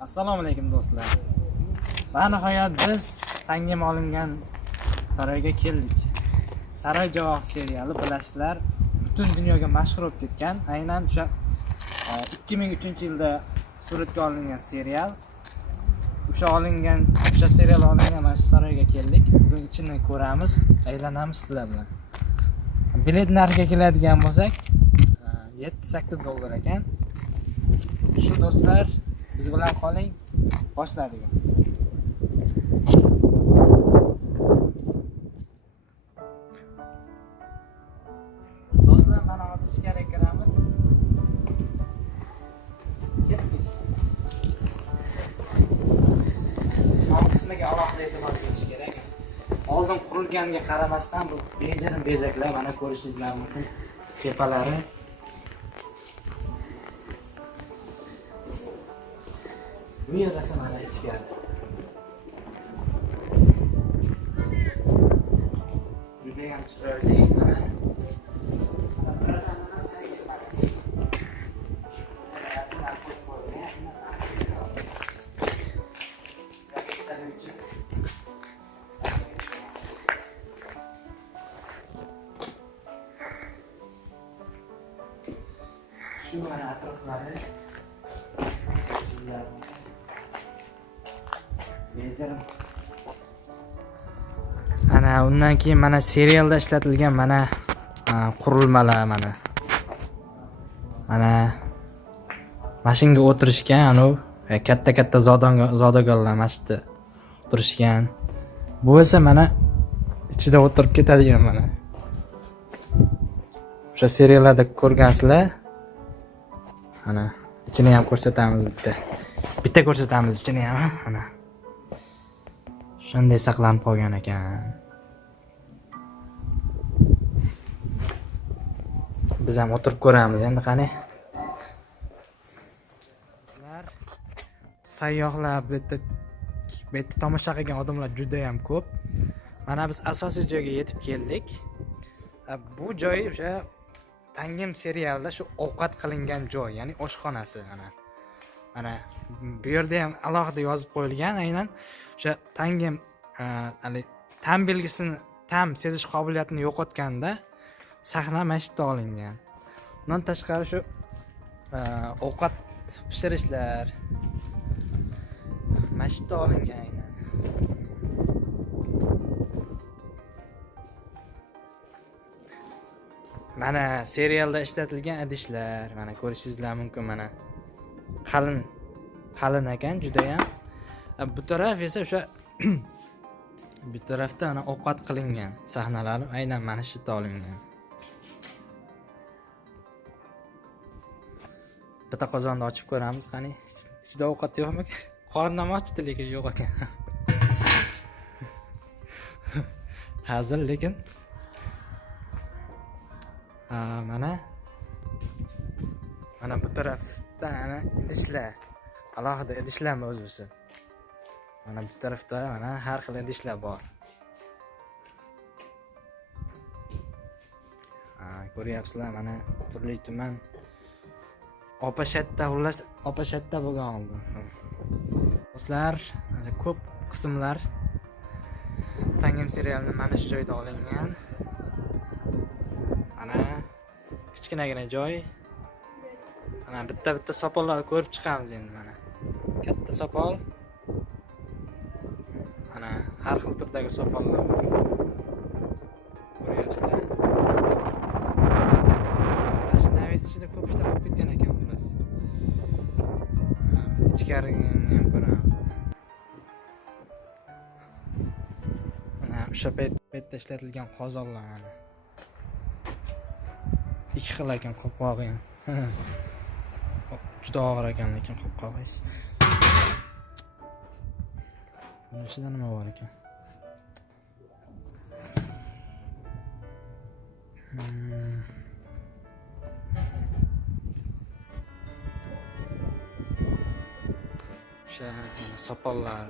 Assalomu alaykum do'stlar. Va nihoyat biz tangim olingan saroyga keldik. Saroy javob seriali bilasizlar, butun dunyoga mashhur bo'lib ketgan. Aynan o'sha 2003-yilda suratga olingan serial. O'sha serial olingan mana shu saroyga keldik. Bugun ichini ko'ramiz, aylanamiz sizlar bilan. Bilet narxiga keladigan bo'lsak, 7-8 dollar ekan. Shu do'stlar, biz bilan qoling, boshladik. Do'stlar, mana hozir ichkariga kiramiz. Nom qismiga alohida e'tibor berish kerak. Oldin qurilganiga qaramasdan bu bejirim bezaklar, mana ko'rishingiz mumkin. Tepalari bu yerda mana ichkari. Juda ham chiroyli mana. Shu mana atroflari ana undan keyin mana serialda ishlatilgan mana qurilmalar mana shunga o'tirishgan, katta zodagonlar mana shu yerda o'tirishgan. Bu esa mana ichida o'tirib ketadigan mana. O'sha seriallarda ko'rgansizlar. Ana ichini ham ko'rsatamiz bitta ko'rsatamiz ichini ham mana. Shunday saqlanib qolgan ekan. Biz ham o'tirib ko'ramiz endi qani. Sayyohlar bu yerda tomosha qilgan odamlar juda ham ko'p. Mana biz asosiy joyga yetib keldik. Bu joy o'sha Tangim serialida shu ovqat qilingan joy, ya'ni oshxonasi mana bu yerda ham alohida yozib qo'yilgan. Aynan o'sha Tangim tam belgisini, tam sezish qobiliyatini yo'qotganda sahna mana shu yerda olingan. Undan tashqari shu ovqat pishirishlar mana shu yerda olingan. Mana serialda ishlatilgan idishlar, mana ko'rishingiz mumkin, mana qalin ekan juda ham. Bu taraf esa o'sha bu tarafda mana ovqat qilingan sahnalar aynan mana shu yerda olingan. Bitta qozonni ochib ko'ramiz qani. Ichida ovqat yo'qmi? Qornim ochdi lekin yo'q ekan. Hazil lekin mana bu tarafda idishlar, alohida idishlarmi o'zbisi. Mana bu tarafda mana har xil idishlar bor. Ko'ryapsizlar, mana turli tuman opashatda, xullas opashatda bo'lgan oldi. Do'stlar, ko'p qismlar Tangim serialining mana shu joyda olingan. Mana kichkinagina joy. Mana bitta sopollarni ko'rib chiqamiz endi mana. Katta sopol. Mana har xil turdagi sopollar bor. Ko'ryapsizlar. Mana shu navis ichida ko'p ishlar bo'lib ketgan ekan xullas. Ichkarigini ham ko'ramiz. Mana o'sha paytda ishlatilgan qozonlar mana. Ikki xil ekan qopqog'i ham. Juda og'ir ekan lekin qopqog'i. Buni ichida nima bor ekan? O'sha sopollar.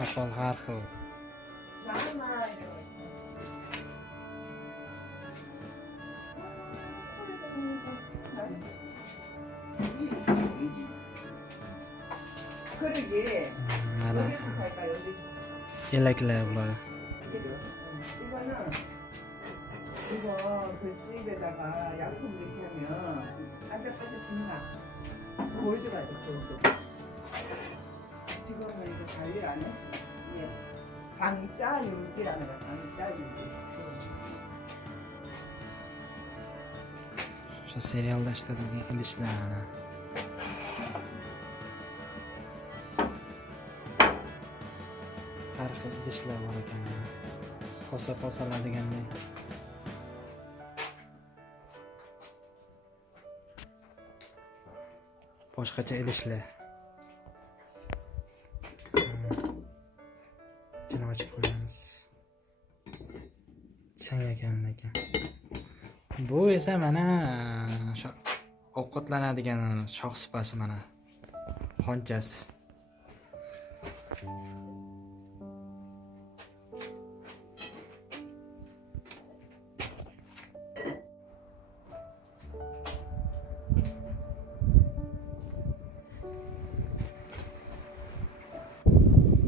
Soqol har xil. 그러게. Mana 어디서 살까요? yelaklar bular. 이거는 이거 배추잎에다가 약품 이렇게 하면 반짝반짝합니다. 골드가 있고 지금은 이거 관리를 안 했어. 이게 방자 율기라는 거야. 방자 율기. Shu serialda ishlatilgan idishlar. Har xil idishlar bor ekan. Posa-posalaydigandek. Boshqacha idishlar. Ichini ochib qo'yamiz. Chang ekan. Bu esa mana ovqatlanadigan shox supasi mana. Xonchasi.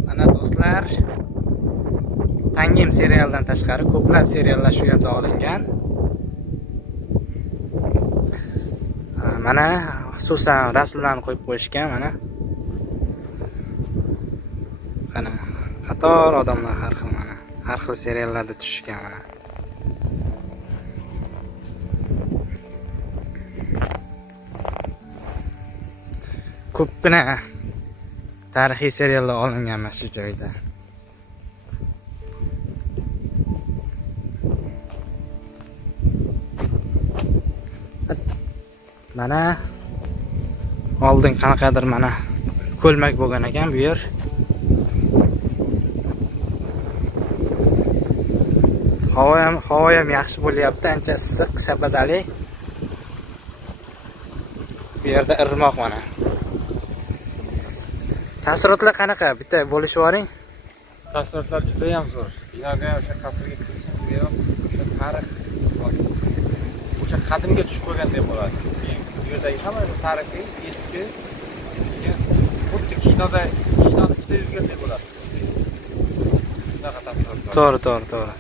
Mana do'stlar, Tangim serialdan tashqari ko'plab seriallar shu yerda olingan. Mana xususan rasmlarni qo'yib qo'yishgan mana. Mana qator odamlar har xil seriallarda tushgan mana. Ko'pgina tarixiy seriallar olingan mana shu joyda. Mana oldin qanaqadir mana ko'lmak bo'lgan ekan bu yer. Havo ham yaxshi bo'lyapti, ancha issiq, shabadali. Bu yerda irmoq mana. Taassurotlar qanaqa? Bitta bo'lishib yuboring. Taassurotlar juda ham zo'r. Binoga o'sha qasrga kirishim juda o'sha tarix o'sha qadimga tushib qolgandek bo'ladi. Bu yerdagi hamma tarixiy, eski, xuddi kinoda ichida yurgandek bo'ladi. Shunaqa taassurotlar. To'g'ri.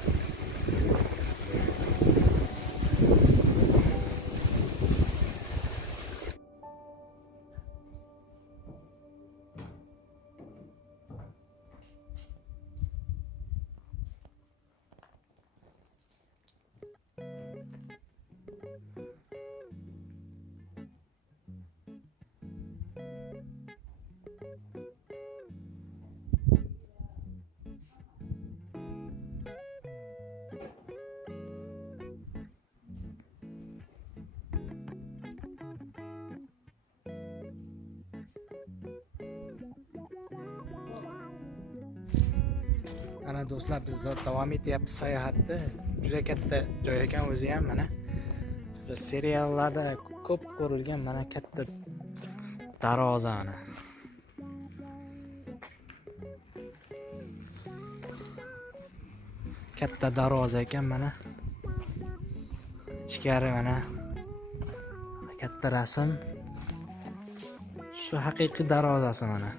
Mana do'stlar, biz davom etyapmiz sayohatni. Juda katta joy ekan o'zi ham mana. Seriallarda ko'p ko'rilgan mana katta darvoza mana. Katta darvoza ekan mana. Ichkari mana katta rasm. Shu haqiqiy darvozasi mana.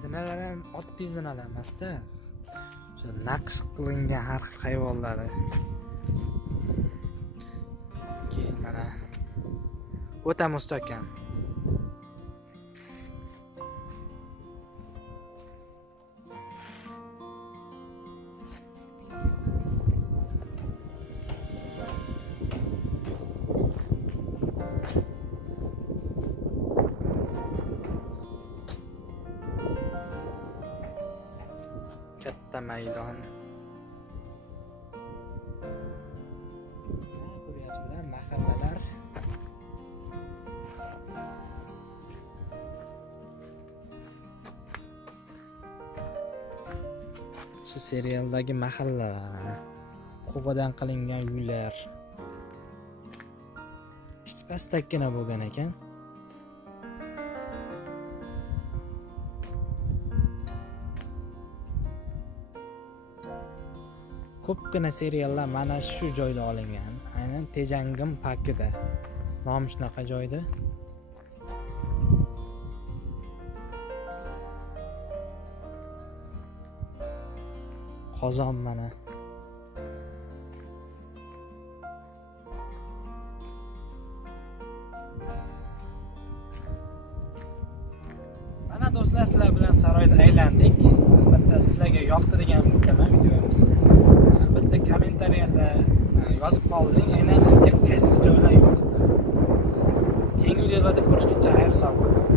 Zinalar ham oddiy zinalar emas-da. Shu naqsh qilingan har xil hayvonlar. Keyin mana o'ta mustahkam. Katta maydon. Ko'ryapsizlar, mahallalar. Shu serialdagi mahallalar. Qo'g'adan qilingan uylar. Pastakkina bo'lgan ekan. Ko'pgina seriallar mana shu joyda olingan. Aynan Tejangim parkida. Nomi shunaqa joyda. Qozon mana. Mana do'stlar, sizlar bilan saroyda aylandik. Albatta sizlarga yoqdi degan umiddaman videomiz. Albatta kommentariyada yozib qolding, aynan sizga qaysi joylar yoqdi. Keyingi videolarda ko'rishguncha xayr sog' bo'ling.